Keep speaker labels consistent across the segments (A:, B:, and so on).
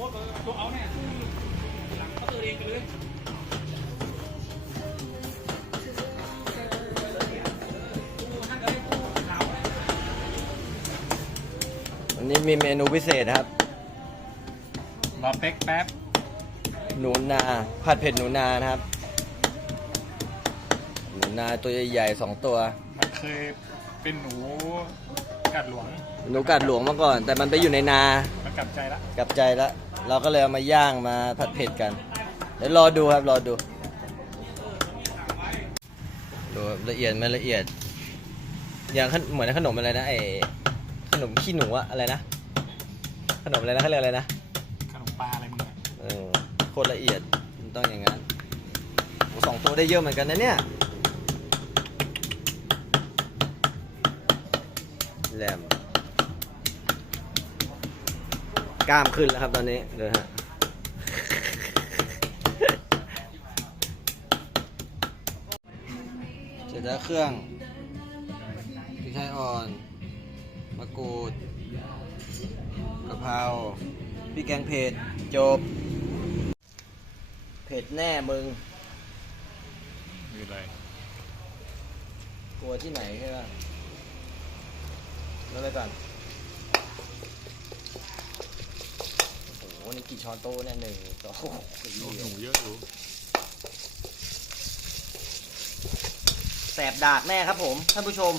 A: มดตัวเอาเนี่ยหลังเขาตัวเองไปเลย
B: วันนี้มีเมนูพิเศษครับ
A: รอเป๊กแป๊บ
B: หนูนา ผัดเผ็ดหนูนานะครับ หนูนาตัวใหญ่ๆสองตัว
A: มันเคยเป็นหนูกัดหลวง
B: หนูกัดหลวงมาก่อน แต่มันไปอยู่ในนา
A: มันกลับใจละ
B: กลับใจแล้ว เราก็เลยเอามาย่างมาผัดเผ็ดกัน เดี๋ยวรอดูครับรอดูดูครับละเอียดไม่ละเอียด อย่างขนเหมือนขนมอะไรนะไอขนมขี้หนูอะอะไรนะ ขนมอะไรนะเขาเรียกอะไรนะ
A: ขนมปลาอะไรมึงเนี่ย
B: เออโคตรละเอียดมันต้องอย่างนั้นโอ้สองตัวได้เยอะเหมือนกันนะเนี่ยแหลม กล้ามขึ้นแล้วครับตอนนี้เดี๋ยวฮะเสร็จแล้วเครื่องพริกไทยอ่อนมะกรูดกะเพราพริกแกงเผ็ดจบ เผ็ดแน่มึง
A: คืออะไร
B: กลัวที่ไหนใช่ไหมแล้วไปก่อน โอ้โหนี่กี่ช้อนโต๊ะเนี่ยหนึ่งสองสี่
A: โอ้หนูเยอะอยู่
B: แสบดากแน่ครับผม ท่านผู้ชม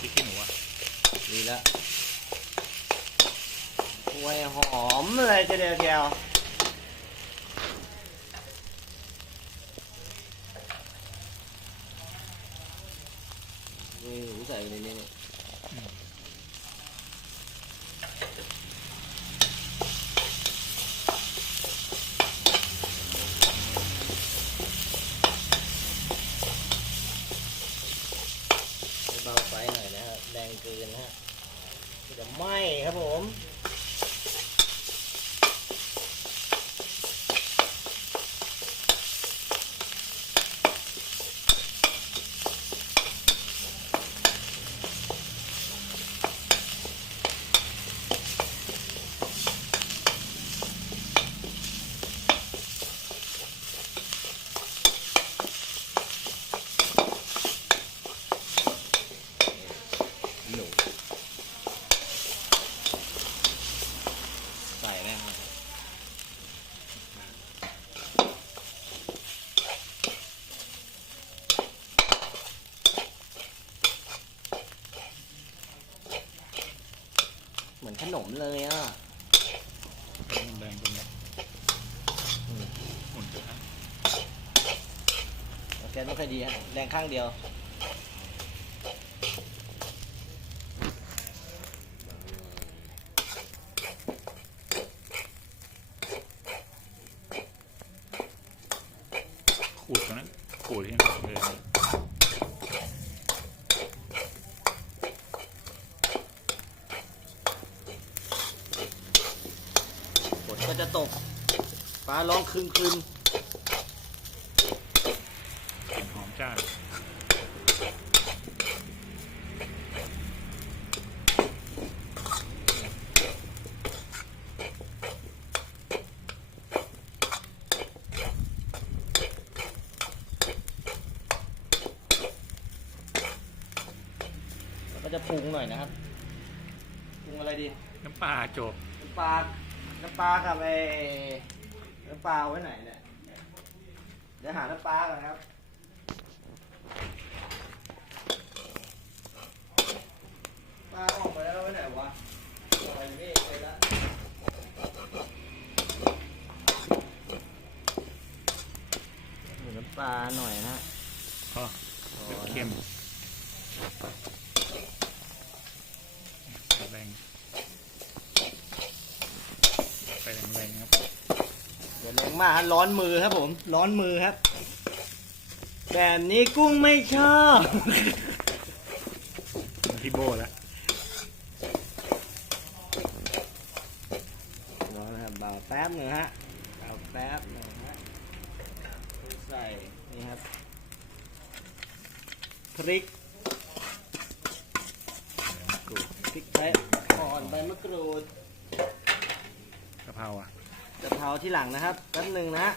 A: พริกขี้หนูอะ
B: ดีแล้วหวยหอมเลยทีเดียวเทียวนี่หนูใส่ไปในนี้นี่เบาไฟหน่อยนะฮะแรงเกินนะฮะ จะไหม้ครับผม มือนขนมเลยอะ
A: แดงตรงนี้
B: อืม
A: หมุนจะฮะ
B: แกสไม่ค่อยดีฮะแรงข้างเดียว
A: ขูดตรงนั้นขูดที่มันเลย
B: ฝนก็จะตก ฟ้า ร้องคืนคืน
A: กลิ่นหอมจ้า
B: แล้วก็จะปรุงหน่อยนะครับ ปรุงอะไรดี
A: น้ำปลาจบ
B: น้ำปลา น้ำปลากับไอ้ น้ำปลาเอาไว้ไหนเนี่ยเดี๋ยวหาน้ำปลาก่อนครับปลาออกไปแล้วเอาไว้ไหนวะเอาไปนี่ไปละหนูน้ำปลาหน่อยนะ
A: พอเค็มแรงไปแรงๆครับ
B: เดี๋ยวแรงมากฮะร้อนมือครับผม ร้อนมือครับ แบบนี้กุ้งไม่ชอบ
A: พี่โบแล้ว
B: ร้อนนะครับเบาแป๊บหนึ่งฮะเบาแป๊บหนึ่งฮะใส่นี่ครับพริก
A: กู
B: พริกไทยอ่อนใบมะกรูด
A: กะเพราอะ
B: กะเพราที่หลังนะครับแป๊บหนึ่งนะฮะ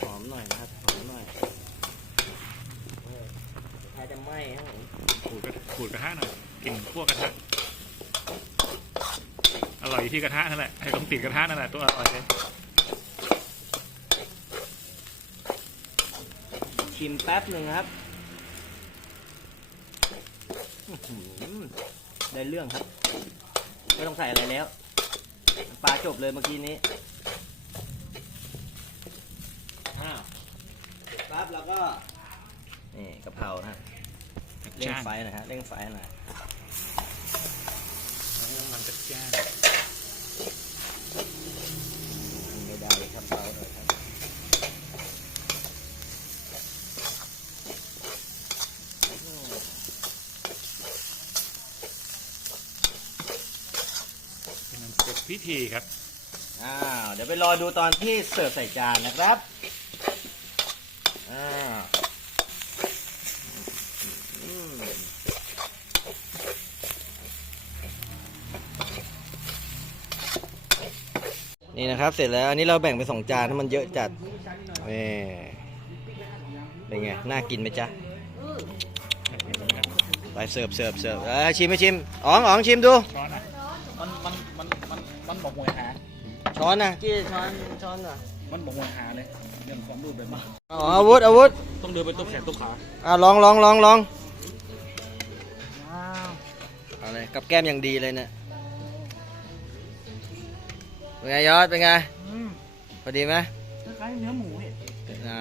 B: หอมหน่อยนะครับหอมหน่อยเออถ้าจะไหม้ครับผม
A: ขูดกระขูดกระทะหน่อยกลิ่นพวกกระทะอร่อยที่กระทะนั่นแหละไอ้ตรงติดกระทะนั่นแหละตัวอร่อยเลย
B: ชิมแป๊บหนึ่งครับอื้อหือได้เรื่องครับ ไม่ต้องใส่อะไรแล้ว ปลาจบเลยเมื่อกี้นี้ อ้าวเสร็จปั๊บแล้วก็ นี่กะเพรานะฮะเร่ง
A: จ้าน
B: ไฟหน่อยฮะเร่งไฟหน่อย
A: น้ำมันจัดจ้าน
B: ไม่ได้เลยครับเบาหน่อยครับอืม
A: เป็นน้ำเสร็จ พิธีครับ
B: อ้าวเดี๋ยวไปรอดูตอนที่เสิร์ฟใส่จานนะครับอ้าวอืมนี่นะครับเสร็จแล้วอันนี้เราแบ่งเป็นสองจานถ้ามันเยอะจัดนี่เป็นไงน่ากินไหมจ๊ะไปเสิร์ฟเสิร์ฟเสิร์ฟเออชิมไม่ชิมอ๋องอ๋องชิมดู
A: ร้อนอะมันมัน มันมันมันบอกหวยหา
B: ช้อนนะกี้ช้อนช้อนอะ
A: มันบอกหวยหาเลยเรื่องความรู้แบบนี้
B: อ๋ออาวุธอาวุธ
A: ต้องเดินไปตุ๊กแขนตุ๊กขา
B: อะลองลองลองลองเอาเลยกับแก้มอย่างดีเลยเนี่ยเป็นไงยอดเป็นไงพอดีไหม
C: คล้ายๆเนื้อหมูเห็ด
B: อ่า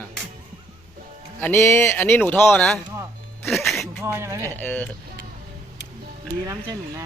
B: อันนี้อันนี้หนูท่อนะ
C: หมูทอดหมูทอดใช่ไหมพี่
B: เออ
C: ดีนะไม่ใช่หมูนา